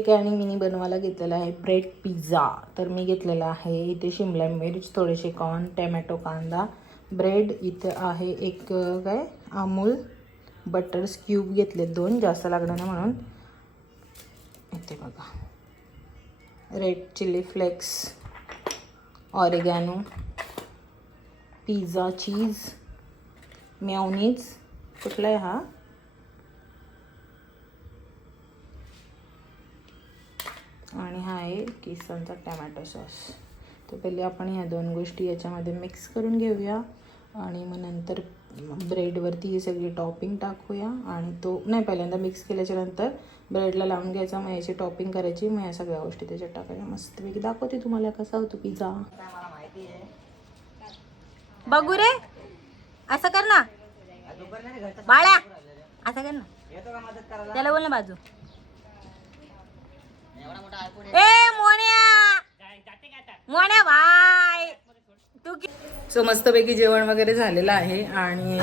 Cake आणि mini बनवायला घेतलेला आहे ब्रेड पिझ्झा. तर मी घेतलेला आहे इथे शिमला मिर्च, थोडेसे कॉर्न, टमॅटो, कांदा, ब्रेड. इथे आहे एक काय अमूल बटर क्यूब घेतले 2, जास्त लागणार नाही म्हणून. इथे बघा red chilli flakes, oregano, pizza cheese, mayonnaise. कुठला आहे हा? आणि हा आहे किसनचा टमॅटो सॉस. तर पहिले आपण ह्या 2 गोष्टी याच्यामध्ये मिक्स करून घेऊया आणि मग नंतर ब्रेडवरती ही सगळी टॉपिंग टाकूया. आणि तो नाही, पहिल्यांदा मिक्स केल्याच्या नंतर ब्रेडला लावून घ्यायचा, मग याची टॉपिंग करायची, मग या सगळ्या गोष्टी त्याच्यात टाकायच्या. मस्तपैकी दाखवते तुम्हाला कसा होतो पिझ्झा. बघू रे, असं कर ना बाळा, असं कर ना, त्याला बोल ना बाजू. ए मोन्या बाय तू. सो मस्तपैकी जेवण वगैरे झालेलं आहे. आणि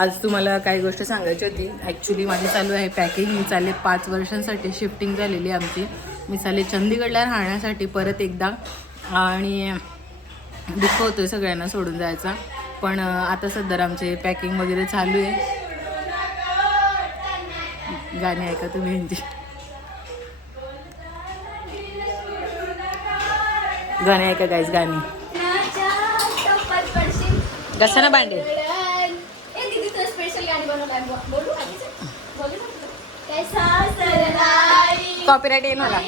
आज तुम्हाला काही गोष्ट सांगायची होती. ॲक्च्युली माझी चालू आहे पॅकिंग. मी चालले 5 वर्षांसाठी, शिफ्टिंग झालेली आहे आमची. मी चालले चंदीगडला राहण्यासाठी परत एकदा. आणि दुःख होतं सगळ्यांना सोडून जायचा, पण आता सध्या आमचे पॅकिंग वगैरे चालू आहे. गाणी ऐका तुम्ही यांची, गाणी ऐका गाईज, गाणी. घसा भांडे. कॉपीराइट येईल मला.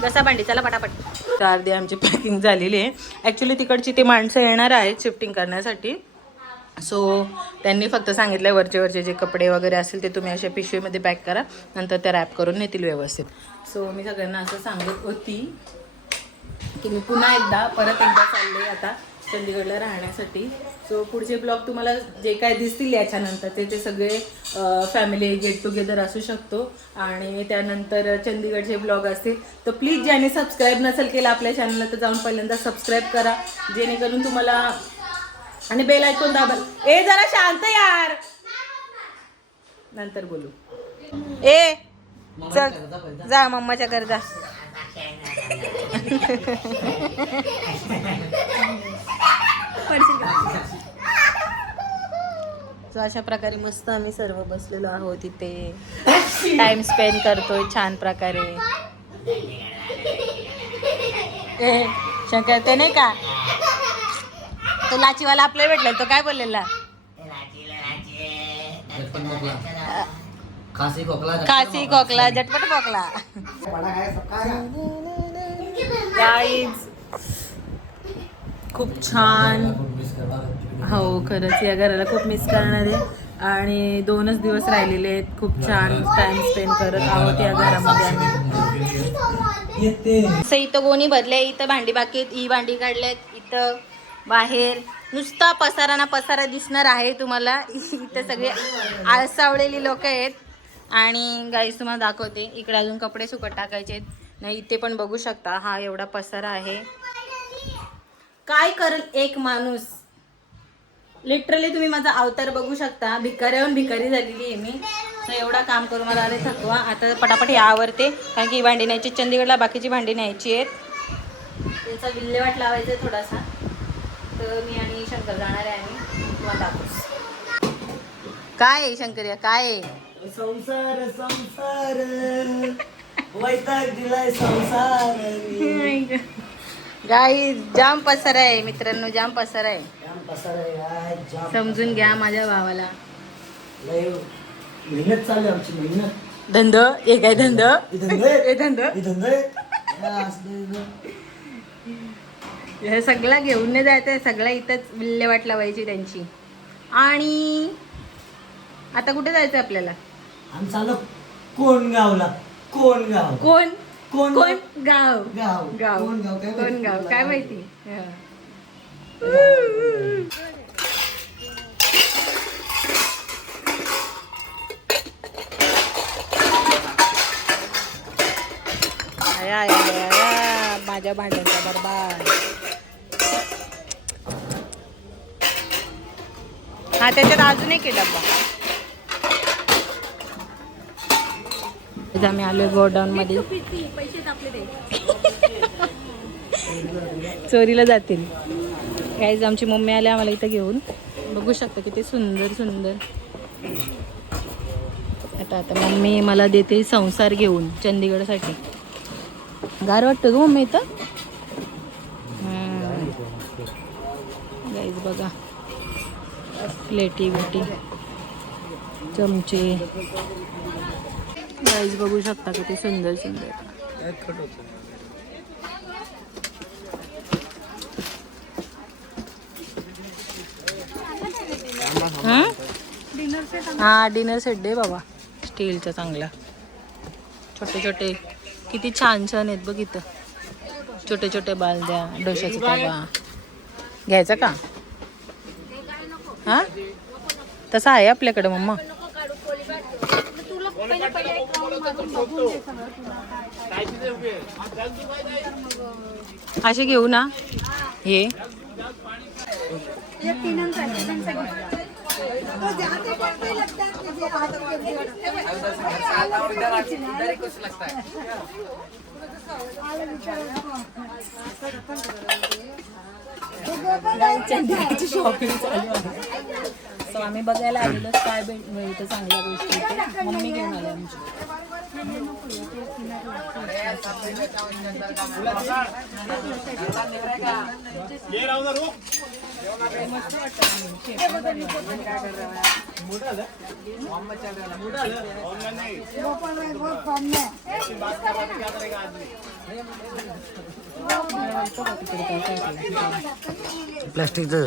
घसा भांडी, चला पटापट. तर अर्धी आमची पॅकिंग झालेली आहे. ॲक्च्युली तिकडची ते माणसं येणार आहेत शिफ्टिंग करण्यासाठी. सो त्यांनी फक्त सांगितलं आहे वरचे जे कपडे वगैरे असतील ते तुम्ही अशा पिशवीमध्ये पॅक करा, नंतर त्या रॅप करून नेतील व्यवस्थित. सो मी सगळ्यांना असं सांगत होती की मी पुन्हा परत एकदा चालले आता चंदीगडला राहण्यासाठी. सो पुढचे ब्लॉग तुम्हाला जे काय दिसतील याच्यानंतर ते सगळे फॅमिली गेट टुगेदर असू शकतो. आणि त्यानंतर चंदीगडचे ब्लॉग असतील. तर प्लीज ज्याने सबस्क्राईब नसेल केलं आपल्या चॅनलला तर जाऊन पहिल्यांदा सबस्क्राईब करा, जेणेकरून तुम्हाला, आणि बेल आयकॉन दाबा. ए जरा शांत यार, नंतर बोलू. ए चल जा मम्माच्या घरी जा. सो अशा प्रकारे मस्त आम्ही सर्व बसलेलो आहोत इथे, टाइम स्पेंड करतोय छान प्रकारे. शंकर ते नाही का तो लाचीवाला आपल्याला भेटला, तो काय बोललेला? खासी खोकला झटपट खोकला. गाईज खूप छान. हो खरंच या घराला खूप मिस करणार आहे. आणि 2च दिवस राहिलेले आहेत. खूप छान टाइम स्पेंड करत आहोत या घरामध्ये आम्ही. इथं गोणी भरले, इथं भांडी बाकी आहेत, ही भांडी काढलेत. इथं बाहेर नुसता पसारा ना पसारा दिसणार आहे तुम्हाला. इथं सगळे आळसावलेली लोक आहेत. आणि गाईस तुम्हाला दाखवते, इकडे अजून कपडे सुकत टाकायचे आहेत. नाही इथे पण बघू शकता, हा एवढा पसारा आहे. काय करेल एक माणूस, लिटरली तुम्ही माझा अवतार बघू शकता. भिकाऱ्याहून भिकारी झालेली आहे मी. तर एवढा काम करून मला आले थकवा. आता पटापट हे आवरते, कारण की ही भांडी न्यायची चंदीगडला, बाकीची भांडी न्यायची आहेत. त्यांचा विल्हेवाट लावायचा आहे थोडासा. तर मी आणि शंकर जाणार आहे. आम्ही तुम्हाला दाखवू. काय आहे शंकर्या, काय आहे? संसार संसार वैताग दिलाय संसार. गाई जाम पसार आहे मित्रांनो, जाम पसार आहे. समजून घ्या माझ्या भावाला. मेहनत चालू आमची, मेहनत. धंद एक आहे, धंद हे सगळं घेऊन नाही जायचं, सगळं इथंच विल्हेवाट लावायची त्यांची. आणि आता कुठे जायचं आपल्याला? आम्ही चाललो कोण गावला. कोण गाव? कोण कोण कोण गाव? गाव गाव कोण गाव काय माहिती. सगळ्या भांड्यांचा बरबाद. हा त्याच्यात अजून एक डब्बा. आम्ही आलोय गोडाऊन मध्ये. चोरीला जातील काहीच. आमची मम्मी आली आम्हाला इथं घेऊन. बघू शकता किती सुंदर सुंदर. आता मम्मी मला देते संसार घेऊन चंदीगडसाठी. गार वाटतं ग मम्मी इथं. गाईज बघा प्लेटी बिटी चमचे. गाईज बघू शकता किती सुंदर सुंदर. हा डिनर सेट दे बाबा स्टीलचा चांगला. छोटे छोटे किती छान छान आहेत बघ इथं. छोटे छोटे बालद्या, डोशाचा तवा घ्यायचा का? हा तसा आहे आपल्याकडे मम्मा. असे घेऊ ना हे. शॉपिंग चालू आहे. सो आम्ही बघायला आलेलो काय मिळतं चांगल्या गोष्टी. मम्मी घेऊन आली आमची. प्लास्टिकचं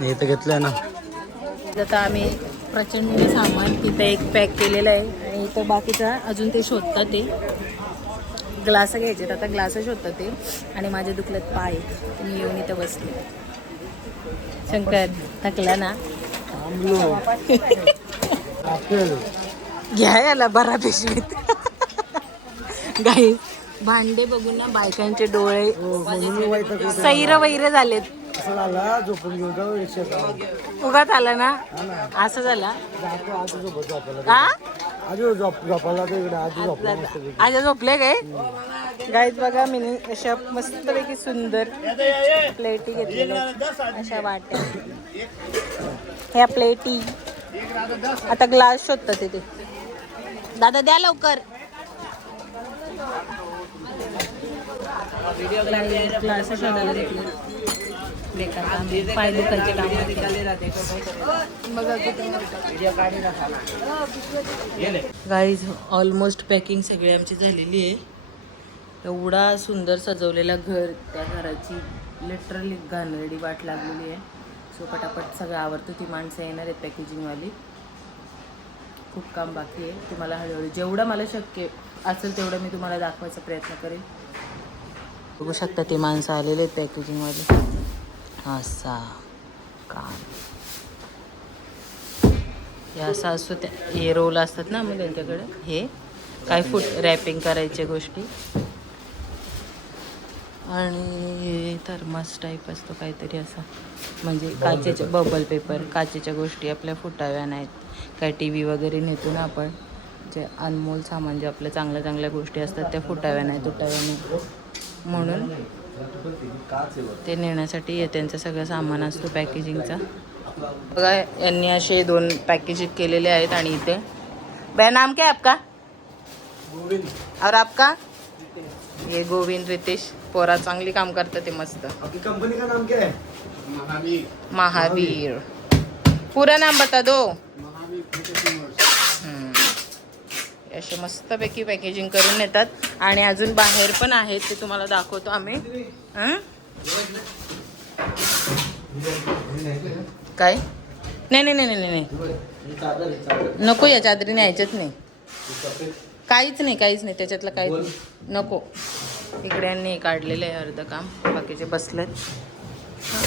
हे तर घेतलंय ना. आता आम्ही प्रचंड सामान तिथं एक पॅक केलेलं आहे आणि इथं बाकीचा अजून ते शोधतात. ते ग्लास घ्यायचे आता ग्लास शोधतात ते. आणि माझे दुखलेत पाय. मी येऊन इथं बसले. शंकर थकला ना. घ्या याला बरा पिशवीत. गाई भांडे बघून ना बायकांचे डोळे सैर वैर झालेत. उगाच आला ना असं झाला. आज झोपले काय गाईत. बघा मी अशा मस्तपैकी सुंदर प्लेटी घेतलेल्या अशा वाट्या. ह्या प्लेटी आता ग्लास शोधतात तिथे. दादा द्या लवकर. ग्लास शोधायला घेतले. पाय दुखायचे काम. गाईज ऑलमोस्ट पॅकिंग सगळी आमची झालेली आहे. एवढा सुंदर सजवलेला घर. त्या घराची लिटरली घाणेरडी वाट लागलेली आहे. सो पटापट सगळं आवडतं. ती माणसं येणार आहेत पॅकेजिंगवाली. खूप काम बाकी आहे. तुम्हाला हळूहळू जेवढं मला शक्य असेल तेवढं मी तुम्हाला दाखवायचा प्रयत्न करेन. बघू शकता ती माणसं आलेली आहेत पॅकेजिंगवाली. असा काम हे असं असतो. त्या हे रोल असतात ना मग त्यांच्याकडे. हे काय फूड रॅपिंग करायच्या गोष्टी. आणि थर्मास टाईप असतो काहीतरी असा. म्हणजे काचेचे बबल पेपर काचेच्या गोष्टी आपल्या फुटाव्या नाहीत. काय टी व्ही वगैरे नेतो ना आपण. जे अनमोल सामान जे आपल्या चांगल्या चांगल्या गोष्टी असतात त्या फुटाव्या नाही तुटाव्या नाही म्हणून ते नेण्यासाठी त्यांचं सगळं सामान असतो पॅकेजिंगचा. बघा यांनी असे 2 पॅकेजिंग केलेले आहेत. आणि इथे भैया नाम क्या है आपका? गोविंद. और आपका? ये गोविंद रितेश. पोरा चांगली काम करतात ते मस्त. आपकी कंपनी का नाम क्या है? महावीर. पूरा नाम बता दो. असे मस्तपैकी पॅकेजिंग करून नेतात. आणि अजून बाहेर पण आहेत ते तुम्हाला दाखवतो आम्ही. काय नाही नाही नाही नाही नाही नको. या चादरी न्यायच्याच नाही. काहीच नाही काहीच नाही त्याच्यातलं काहीच नाही नको. इकडे यांनी काढलेलं आहे अर्ध काम. बाकीचे बसलेत.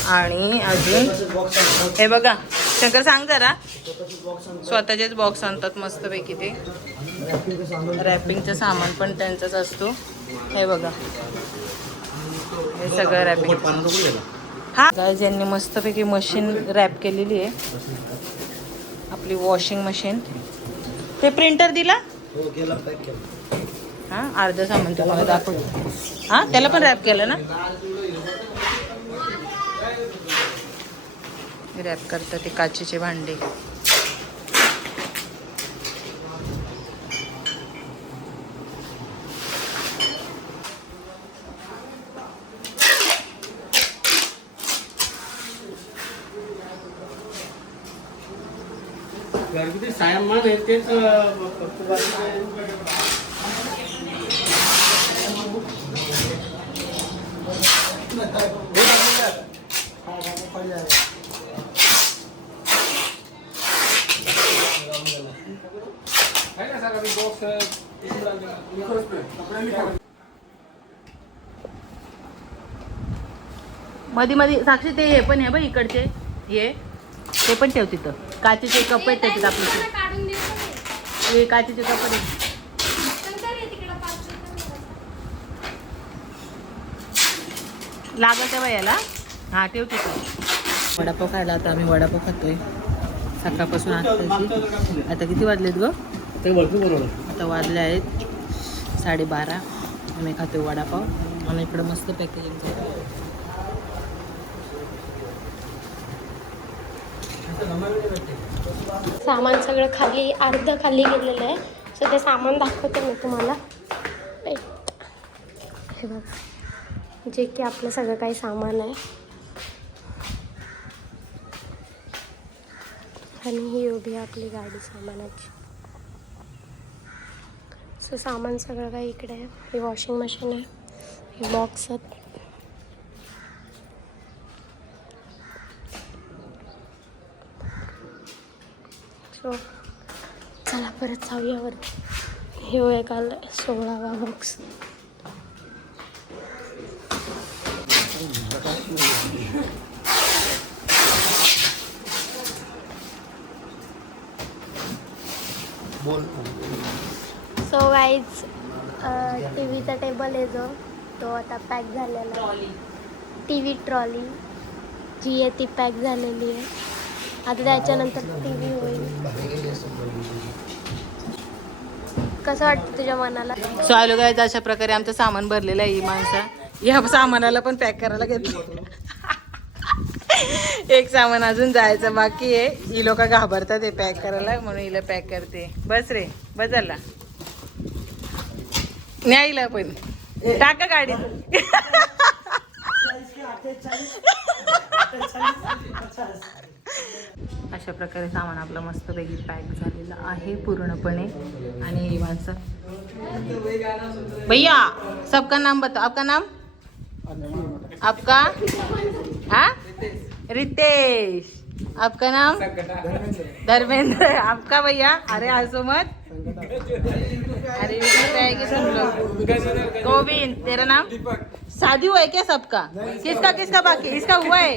आणि अजून हे बघा शंकर सांग जरा. स्वतःचेच बॉक्स आणतात मस्तपैकी ते. रॅपिंगचं सामान पण त्यांचाच असतो. हे बघा, हे सगळं रॅपिंग. हा गाईज, यांनी मस्तपैकी मशीन रॅप केलेली आहे, आपली वॉशिंग मशीन. ते प्रिंटर दिला हा, अर्ध सामान तुम्हाला दाखवतो. हा, त्याला पण रॅप केलं ना. रॅप करतात ते काचेचे भांडे. घरगुती सामान आहे तेच मध्ये मध्ये साक्षी ते हे पण आहे बघ इकडचे, हे ते पण ठेव तिथं. काचेचे कप आहेत त्याच्यात आपले, हे काचेचे कप आहेत. लागत आहे बा याला. हा, ठेव तिथं. वडापाव खायला आता आम्ही वडापाव खातोय सकाळपासून. आता किती वाजलेत ग? ते भरपूर बरोबर. आता वाजले आहेत 12:30. आम्ही खातोय वडापाव आणि इकडं मस्त पॅकेजिंग. सामान सगळं खाली, अर्ध खाली गेलेलं आहे. सो ते सामान दाखवते मी तुम्हाला. हे बघा, जे की आपलं सगळं काही सामान आहे. आणि ही उभी आहे आपली गाडी सामानाची. सो सामान सगळं काही इकडे आहे. ही वॉशिंग मशीन आहे, हे बॉक्स आहेत. सो चला परत जाऊयावर. हे एक आलं 16वा बॉक्स. सो गाईज, टी व्हीचा टेबल आहे जो, तो आता पॅक झालेला आहे. टी व्ही ट्रॉली जी आहे ती पॅक झालेली आहे. आता त्याच्यानंतर टी व्ही होईल. कसं वाटतं तुझ्या मनाला? सो आलो गाईज, अशा प्रकारे आमचं सामान भरलेलं आहे. ही माणसं या सामानाला पण पॅक करायला घेतलं. एक सामान अजून जायचं बाकी आहे. ही लोक घाबरतात हे पॅक करायला, म्हणून हिला पॅक करते. बस रे, बस झाला. न्यायला पण टाका गाडीत. अशा प्रकारे सामान आपलं मस्तपैकी पॅक झालेलं आहे पूर्णपणे. आणि ही माणसं, भैया सबका नाम बताओ. आपका नाम? आपका? हाँ, रितेश. आपका नाम? धर्मेंद्र. आपका भैया? अरे हंसो मत. अरे आएगी सब लोग. गोविंद. तेरा नाम? शादी हुआ है क्या सबका? किसका किसका बाकी? इसका हुआ है?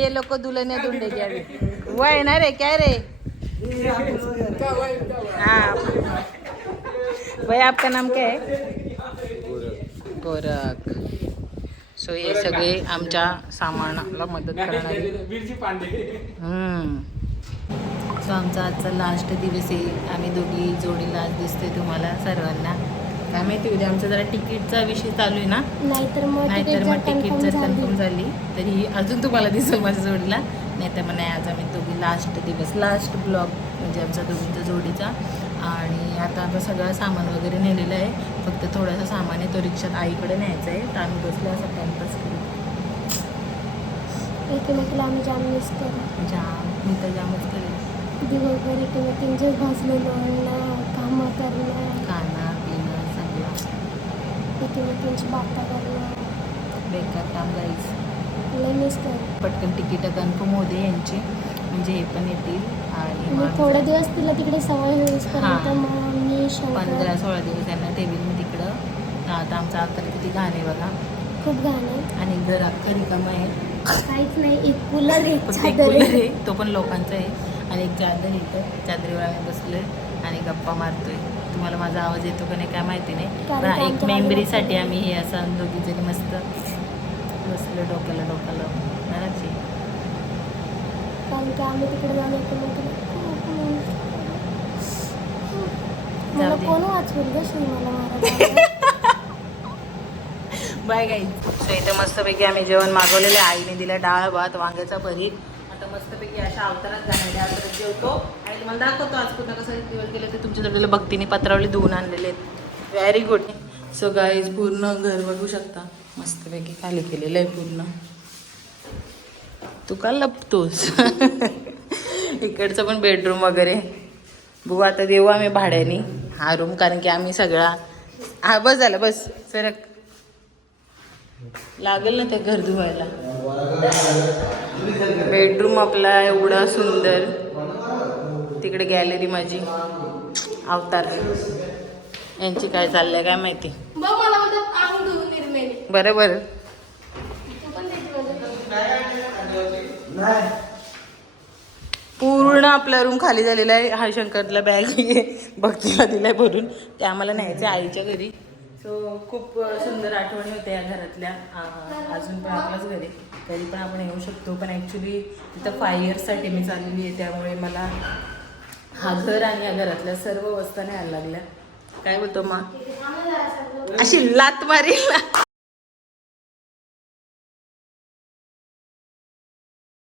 ये लोग को दुल्हन ढूंढेगी अभी. हुआ है ना रे? क्या रे? हाँ भैया, आपका नाम क्या है? गोरख. सो हे सगळे आमच्या सामानाला मदत करणारे. सो आमचा आजचा लास्ट दिवस आहे. आम्ही दोघी जोडीला आज दिसतोय तुम्हाला सर्वांना. काय माहिती उद्या आमचा जरा तिकीटचा विषय चालू आहे ना, नाहीतर मग तिकीट जर कन्फर्म झाली तरी अजून तुम्हाला दिसेल माझ्या जोडीला. नाहीतर मग नाही, आज आम्ही दोघी लास्ट दिवस, लास्ट ब्लॉग म्हणजे आमचा दोघींचा जोडीचा. आणि आता आमचं सगळं सामान वगैरे नेलेलं आहे. फक्त थोडंसं सामान आहे तो रिक्षात आईकडे न्यायचं आहे. तर आम्ही बसलो असं टाइमपास करू. एकमेकीला आम्ही जाम मिस करू. जाम, मी तर जामच करेल. दिवसभर एकमेकींचेच भाजलेलं कामं करणं, खाणं पिणं सगळं, एकमेकींची बाता करणं, बेकार काम जायचं. लय मिस करू. पटकन तिकीटं कन्फर्म होते यांची, म्हणजे हे पण येतील. आणि मग थोडे दिवस तिला तिकडे सवय होईपर्यंत हां. मग मी 15-16 दिवस त्यांना ठेवील मी तिकडं. आता आमचा आता किती घाण आहे बघा. खूप घाण आहे. आणि घर अख्खं रिकामं आहे. काहीच नाही, एक कूलर आहे, फक्त एक चादर कूलर आहे. आहे, तो पण लोकांचा आहे. आणि एक चादर इथं, चादरीवर आम्ही बसलोय आणि गप्पा मारतोय. तुम्हाला माझा आवाज येतो का नाही काय माहिती नाही, कारण पण की एक आमच्या मेमरीसाठी बाजूला आम्ही हे असं दोघी जणी मस्त बसलो डोक्याला डोक्याला लावून. कारण की आम्ही तिकडे जाऊन एकमेकांना मला जाऊ दे. कोण वाचवेल ग श्री मला मारायला? Bye guys. सो इथं मस्तपैकी आम्ही जेवण मागवलेलं आहे. आईने दिलं डाळ भात वांग्याचा भरीत. आता मस्तपैकी अशा अवतारात जाण्याच्या अवतारात जेवतो आणि तुम्हाला दाखवतो आज कुठं कसं दिवस गेले ते तुमच्या जवळ भक्तीने पत्रावली धुवून आणलेले आहेत. Very good. सो गाईज पूर्ण घर बघू शकता मस्तपैकी खाली केलेलं आहे पूर्ण. तू का लपतोस? इकडचं पण बेडरूम वगैरे बघू आता देऊ आम्ही भाड्याने हा रूम, कारण की आम्ही सगळा हा बस झालं बस सरक लागेल ना ते घर धुवायला. बेडरूम आपला एवढा सुंदर, तिकडे गॅलरी माझी अवतार यांची काय चाललंय काय माहिती. बरं बरं पूर्ण आपला रूम खाली झालेला आहे. हा शंकरला बॅग भक्तीला दिलाय भरून, ते आम्हाला न्यायचं आईच्या घरी. सो खूप सुंदर आठवणी होत्या या घरातल्या. अजून पण आपल्याच घरी कधी पण आपण येऊ शकतो, पण ॲक्च्युली तिथं 5 इयर्ससाठी मी चाललेली आहे, त्यामुळे मला हा घर आणि या घरातल्या सर्व वस्तू न्यायला लागल्या. काय बोलतो मा अशी लात मारील.